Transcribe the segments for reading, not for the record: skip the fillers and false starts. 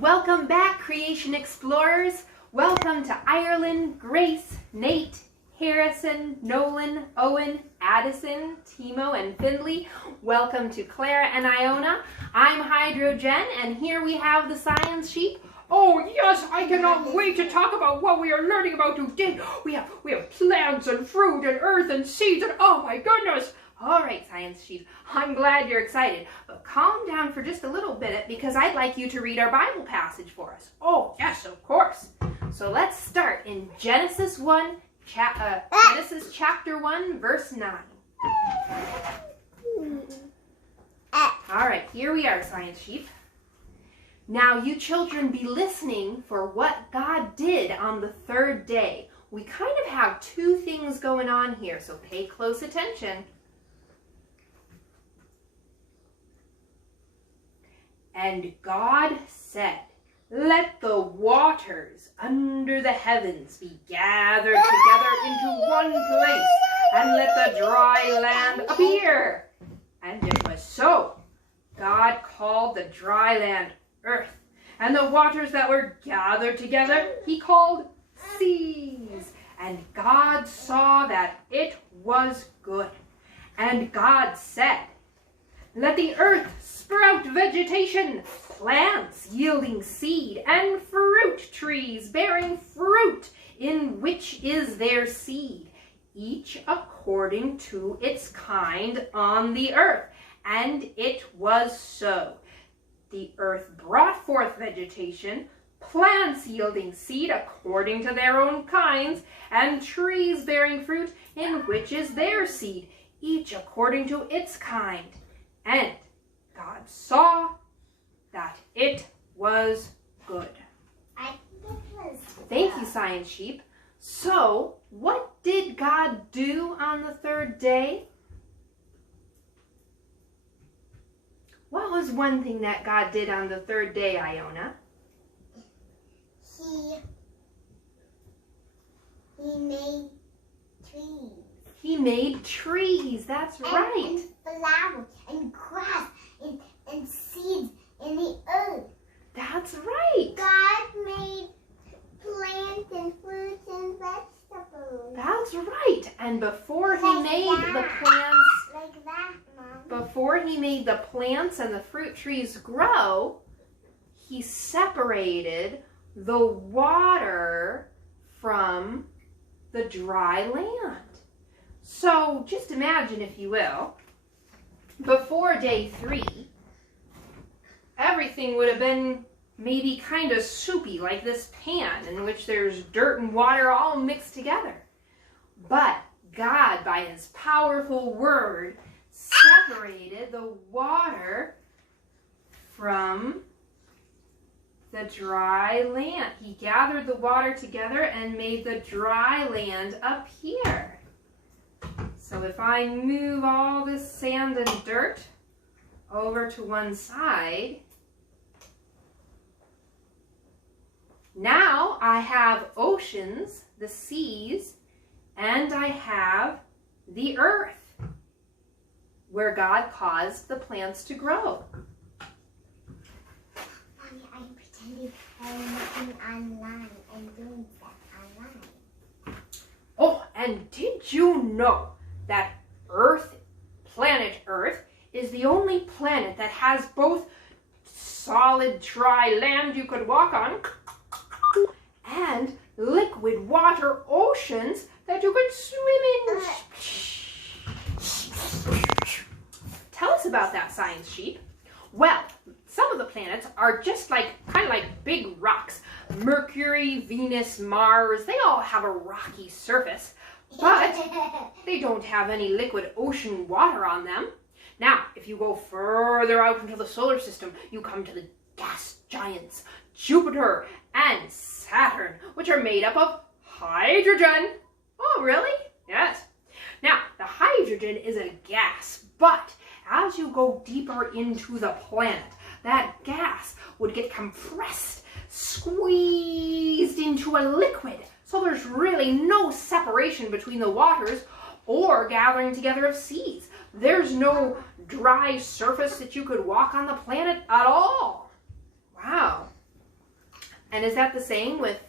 Welcome back, Creation Explorers. Welcome to Ireland, Grace, Nate, Harrison, Nolan, Owen, Addison, Timo, and Findlay. Welcome to Clara and Iona. I'm Hydrogen, and here we have the science sheet. Oh yes, I cannot wait to talk about what we are learning about today. We have plants and fruit and earth and seeds and oh my goodness. All right, science sheet, I'm glad you're excited, but calm down for just a little bit because I'd like you to read our Bible passage for us. Oh yes, of course. So let's start in Genesis chapter 1, verse 9. All right, here we are, science sheet. Now you children be listening for what God did on the third day. We kind of have two things going on here, so pay close attention. And God said, "Let the waters under the heavens be gathered together into one place, and let the dry land appear." And it was so. God called the dry land earth, and the waters that were gathered together he called seas. And God saw that it was good. And God said, "Let the earth sprout vegetation, plants yielding seed, and fruit trees bearing fruit, in which is their seed, each according to its kind on the earth." And it was so. The earth brought forth vegetation, plants yielding seed according to their own kinds, and trees bearing fruit, in which is their seed, each according to its kind. And God saw that it was good. Thank you, Science Sheep. So, what did God do on the third day? What was one thing that God did on the third day, Iona? He made trees. He made trees, that's right. And flowers and grass and seeds in the earth. That's right. God made plants and fruits and vegetables. That's right. And before he made the plants, like that, Mom. before he made the plants and the fruit trees grow, he separated the water from the dry land. So just imagine, if you will, before day 3, everything would have been maybe kind of soupy, like this pan in which there's dirt and water all mixed together. But God, by his powerful word, separated the water from the dry land. He gathered the water together and made the dry land appear. So if I move all this sand and dirt over to one side, now I have oceans, the seas, and I have the earth, where God caused the plants to grow. Mommy, I'm pretending I'm looking online and doing stuff online. Oh, and did you know that planet Earth, is the only planet that has both solid dry land you could walk on and liquid water oceans that you could swim in? Tell us about that, Science Sheep. Well, some of the planets are just kind of like big rocks. Mercury, Venus, Mars, they all have a rocky surface, but they don't have any liquid ocean water on them. Now, if you go further out into the solar system, you come to the gas giants, Jupiter and Saturn, which are made up of hydrogen. Oh, really? Yes. Now, the hydrogen is a gas, but as you go deeper into the planet, that gas would get compressed, squeezed into a liquid. So there's really no separation between the waters or gathering together of seas. There's no dry surface that you could walk on the planet at all. Wow. And is that the same with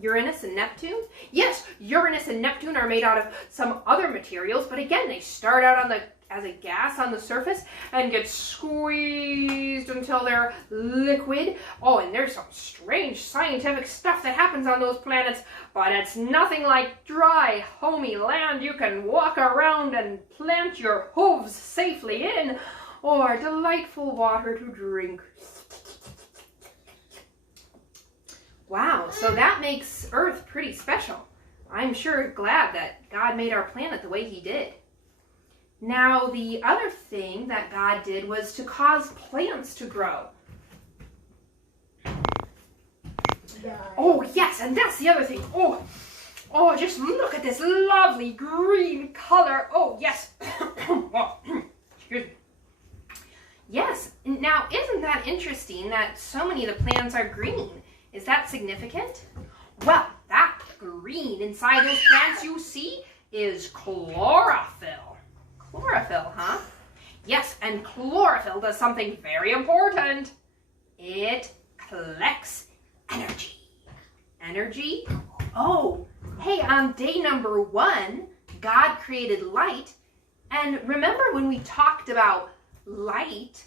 Uranus and Neptune? Yes, Uranus and Neptune are made out of some other materials, but again, they start out as a gas on the surface and get squeezed until they're liquid. Oh, and there's some strange scientific stuff that happens on those planets, but it's nothing like dry, homey land you can walk around and plant your hooves safely in, or delightful water to drink. Wow, so that makes Earth pretty special. I'm sure glad that God made our planet the way he did. Now, the other thing that God did was to cause plants to grow. Oh, yes, and that's the other thing. Oh, just look at this lovely green color. Oh, yes. Oh, excuse me. Yes, now isn't that interesting that so many of the plants are green? Is that significant? Well, that green inside those plants you see is chlorophyll. Chlorophyll, huh? Yes, and chlorophyll does something very important. It collects energy. Energy? Oh, hey, on day number 1, God created light. And remember when we talked about light,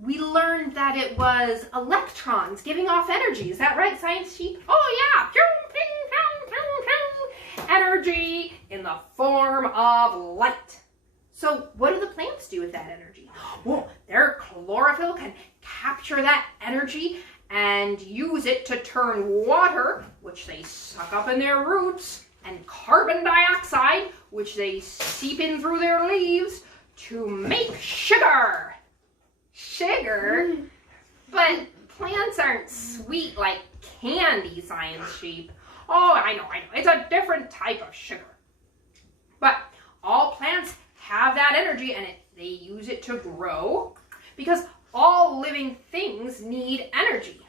we learned that it was electrons giving off energy. Is that right, Science Sheep? Oh, yeah. Energy in the form of light. So what do the plants do with that energy? Well, their chlorophyll can capture that energy and use it to turn water, which they suck up in their roots, and carbon dioxide, which they seep in through their leaves, to make sugar. Sugar? But plants aren't sweet like candy, Science Sheep. Oh, I know. It's a different type of sugar. But all plants have that energy, and they use it to grow, because all living things need energy.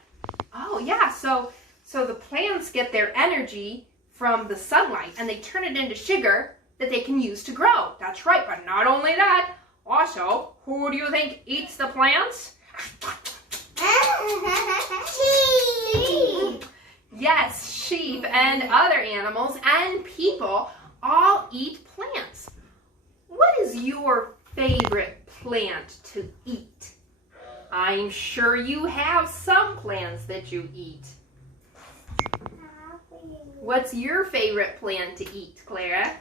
Oh, yeah, so the plants get their energy from the sunlight, and they turn it into sugar that they can use to grow. That's right, but not only that, also, who do you think eats the plants? Sheep. Yes, sheep and other animals and people all eat plants. What is your favorite plant to eat? I'm sure you have some plants that you eat. What's your favorite plant to eat, Clara?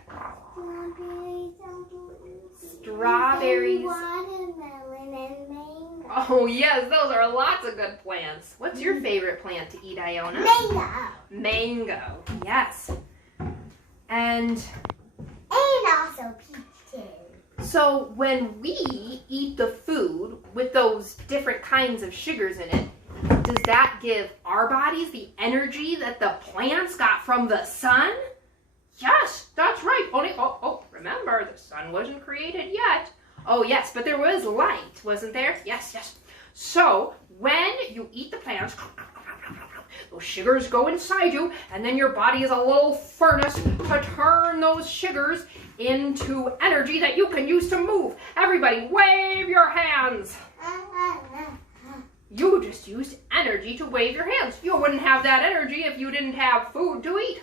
Strawberries. Watermelon and mango. Oh, yes, those are lots of good plants. What's your favorite plant to eat, Iona? Mango. Mango, yes. And also peach too. so when we eat the food with those different kinds of sugars in it, does that give our bodies the energy that the plants got from the sun? Yes, that's right. Only, remember, the sun wasn't created yet. Oh, yes, but there was light, wasn't there? Yes, yes. So when you eat the plants, those sugars go inside you, and then your body is a little furnace to turn those sugars into energy that you can use to move. Everybody, wave your hands. You just used energy to wave your hands. You wouldn't have that energy if you didn't have food to eat.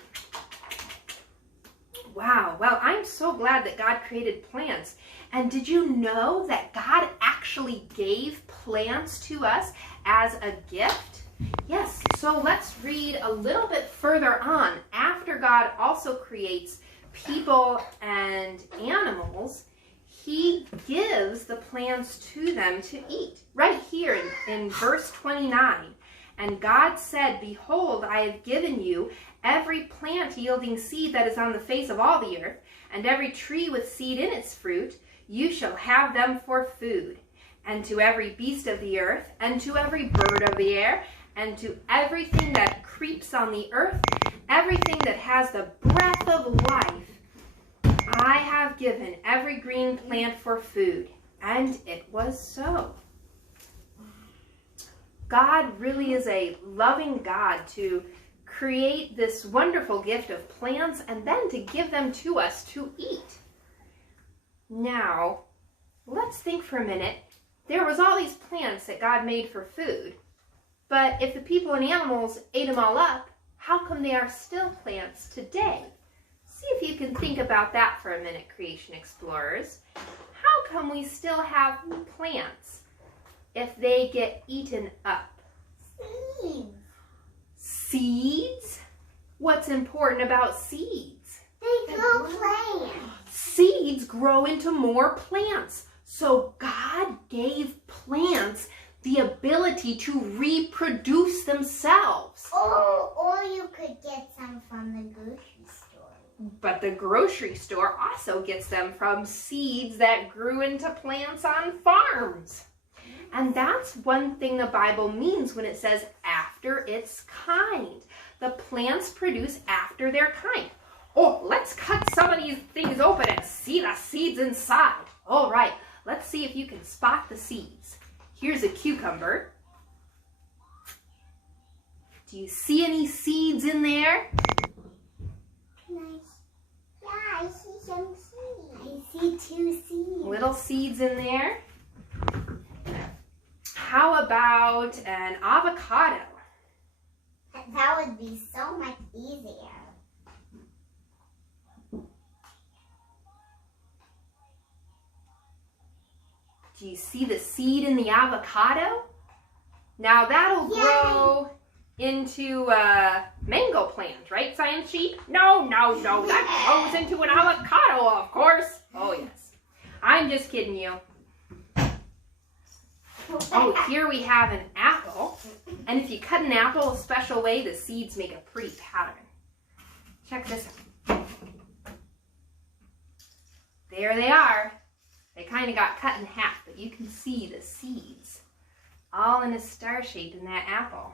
Wow, well, I'm so glad that God created plants. And did you know that God actually gave plants to us as a gift? Yes, so let's read a little bit further on. After God also creates people and animals, he gives the plants to them to eat. Right here in verse 29. And God said, "Behold, I have given you every plant yielding seed that is on the face of all the earth, and every tree with seed in its fruit. You shall have them for food. And to every beast of the earth, and to every bird of the air, and to everything that creeps on the earth, everything that has the breath of life, I have given every green plant for food." And it was so. God really is a loving God to create this wonderful gift of plants and then to give them to us to eat. Now, let's think for a minute. There was all these plants that God made for food. But if the people and animals ate them all up, how come they are still plants today? See if you can think about that for a minute, Creation Explorers. How come we still have plants if they get eaten up? Seeds. Seeds? What's important about seeds? They grow plants. Seeds grow into more plants. So God gave plants the ability to reproduce themselves. Or you could get some from the grocery store. But the grocery store also gets them from seeds that grew into plants on farms. And that's one thing the Bible means when it says after its kind. The plants produce after their kind. Oh, let's cut some of these things open and see the seeds inside. All right, let's see if you can spot the seeds. Here's a cucumber. Do you see any seeds in there? Nice. Yeah, I see some seeds. I see 2 seeds. Little seeds in there. How about an avocado? That would be so much easier. Do you see the seed in the avocado? Now that'll grow into a mango plant, right, Science Sheep? No, that grows into an avocado, of course. Oh, yes. I'm just kidding you. Oh, here we have an apple. And if you cut an apple a special way, the seeds make a pretty pattern. Check this out. There they are. They kind of got cut in half, but you can see the seeds all in a star shape in that apple.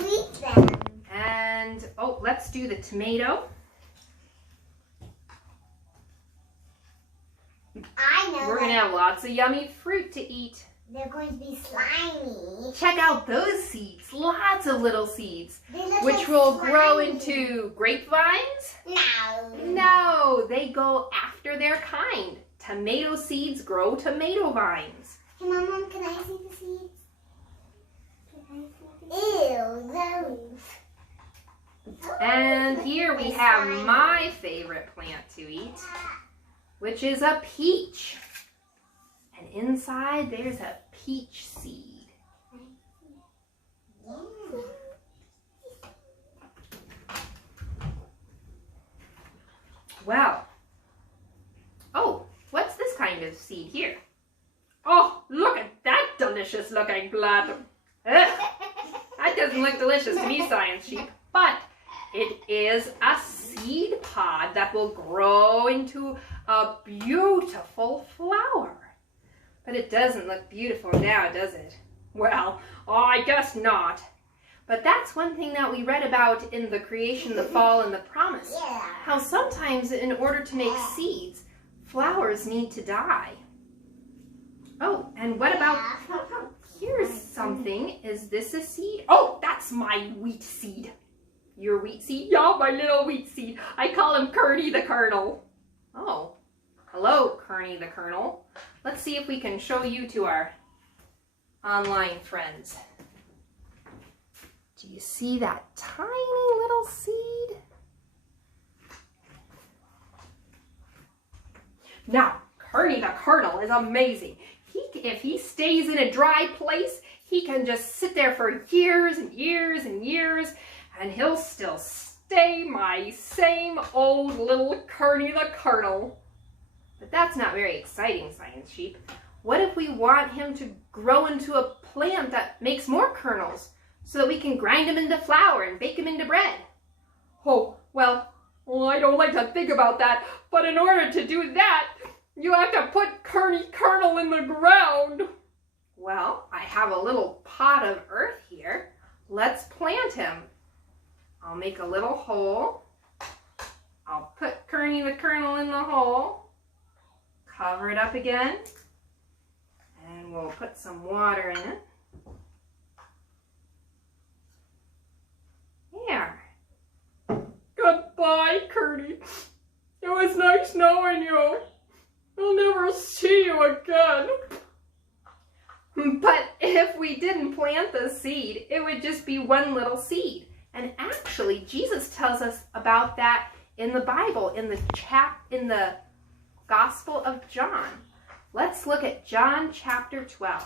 Eat them. And, oh, let's do the tomato. I know. We're going to have lots of yummy fruit to eat. They're going to be slimy. Check out those seeds, lots of little seeds, They look which like will slimy. grow into grapevines. No. No, they go after their kind. Tomato seeds grow tomato vines. Hey, Mom, can I see the seeds? Ew, those. And here we have my favorite plant to eat, which is a peach. And inside there's a peach seed. Well, oh, what's this kind of seed here? Oh, look at that delicious looking plant. Ugh, that doesn't look delicious to me, Science Sheep, but it is a seed pod that will grow into a beautiful flower. But it doesn't look beautiful now, does it? Well, I guess not. But that's one thing that we read about in the creation, the fall, and the promise. Yeah. How sometimes in order to make seeds, flowers need to die. Oh, and what about, here's something. Is this a seed? Oh, that's my wheat seed. Your wheat seed? Yeah, my little wheat seed. I call him Kearney the Colonel. Oh, hello, Kearney the Colonel. Let's see if we can show you to our online friends. Do you see that tiny little seed? Now, Kearney the Colonel is amazing. If he stays in a dry place, he can just sit there for years and years and years, and he'll still stay my same old little Kearney the Colonel. But that's not very exciting, Science Sheep. What if we want him to grow into a plant that makes more kernels so that we can grind them into flour and bake them into bread? Oh, well, I don't like to think about that, but in order to do that, you have to put Kearney Colonel in the ground. Well, I have a little pot of earth here. Let's plant him. I'll make a little hole. I'll put Kearney the Colonel in the hole. Cover it up again. And we'll put some water in it. There. Goodbye, Kearney. It was nice knowing you. I'll never see you again. But if we didn't plant the seed, it would just be one little seed. And actually, Jesus tells us about that in the Bible, in the Gospel of John. Let's look at John chapter 12.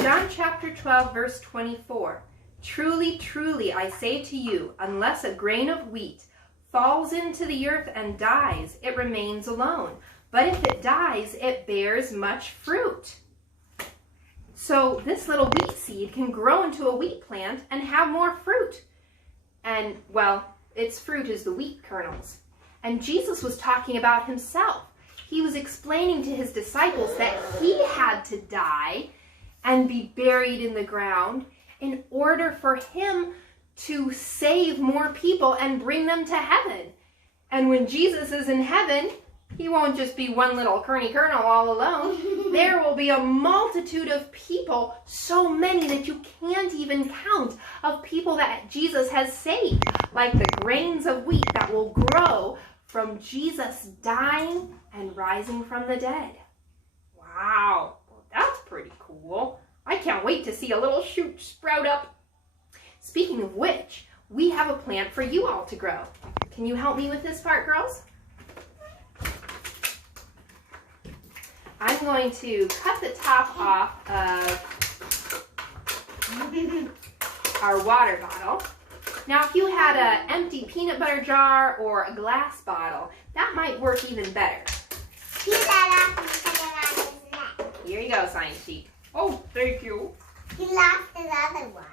John chapter 12, verse 24. Truly, truly, I say to you, unless a grain of wheat falls into the earth and dies, it remains alone. But if it dies, it bears much fruit. So this little wheat seed can grow into a wheat plant and have more fruit. And, well, its fruit is the wheat kernels. And Jesus was talking about himself. He was explaining to his disciples that he had to die and be buried in the ground in order for him to save more people and bring them to heaven. And when Jesus is in heaven, he won't just be one little kernel all alone. There will be a multitude of people, so many that you can't even count, of people that Jesus has saved, like the grains of wheat that will grow from Jesus dying and rising from the dead. Wow, well, that's pretty cool. I can't wait to see a little shoot sprout up. Speaking of which, we have a plant for you all to grow. Can you help me with this part, girls? I'm going to cut the top off of our water bottle. Now, if you had an empty peanut butter jar or a glass bottle, that might work even better. Peel that off and put it on his neck. Here you go, science sheet. Oh, thank you. He lost his other one.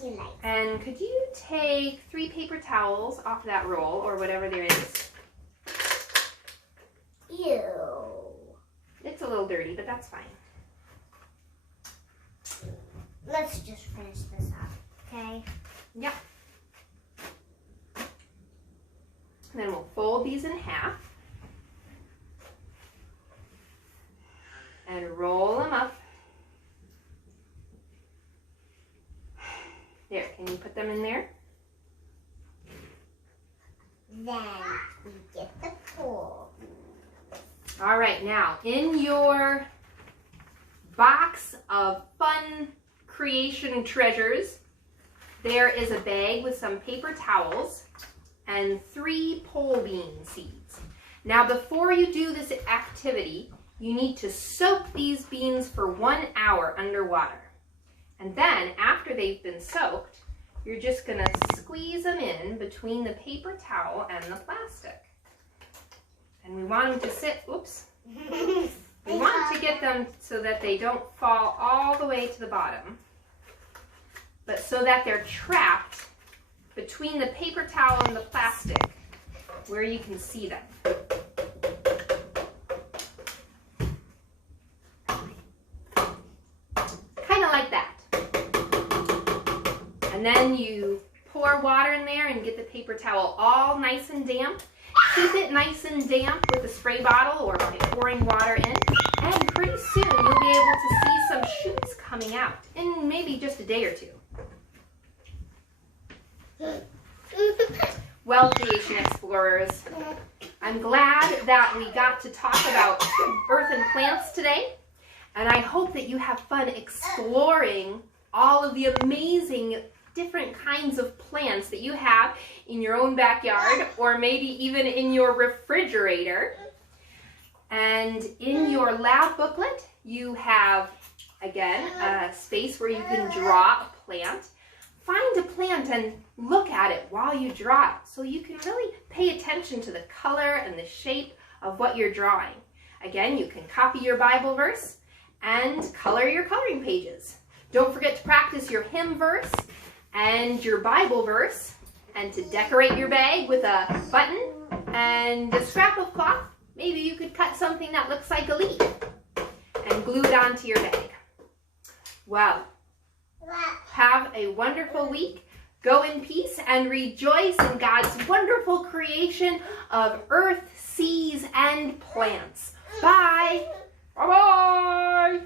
He likes it. And could you take 3 paper towels off that roll or whatever there is? Ew. It's a little dirty, but that's fine. Let's just finish this up, okay? Yeah. And then we'll fold these in half and roll them up. There, can you put them in there? Then we get the pool. All right, now in your box of fun creation treasures, there is a bag with some paper towels and 3 pole bean seeds. Now, before you do this activity, you need to soak these beans for 1 hour underwater. And then, after they've been soaked, you're just gonna squeeze them in between the paper towel and the plastic. And we want them to sit, oops. We want to get them so that they don't fall all the way to the bottom, but so that they're trapped between the paper towel and the plastic where you can see them. Kind of like that. And then you pour water in there and get the paper towel all nice and damp. Keep it nice and damp with a spray bottle or by pouring water in. And pretty soon you'll be able to see some shoots coming out in maybe just a day or 2. Well, creation explorers, I'm glad that we got to talk about earth and plants today. And I hope that you have fun exploring all of the amazing different kinds of plants that you have in your own backyard or maybe even in your refrigerator. And in your lab booklet, you have, again, a space where you can draw a plant. Find a plant and look at it while you draw it so you can really pay attention to the color and the shape of what you're drawing. Again, you can copy your Bible verse and color your coloring pages. Don't forget to practice your hymn verse and your Bible verse, and to decorate your bag with a button and a scrap of cloth. Maybe you could cut something that looks like a leaf and glue it onto your bag. Well, have a wonderful week. Go in peace and rejoice in God's wonderful creation of earth, seas, and plants. Bye. Bye-bye.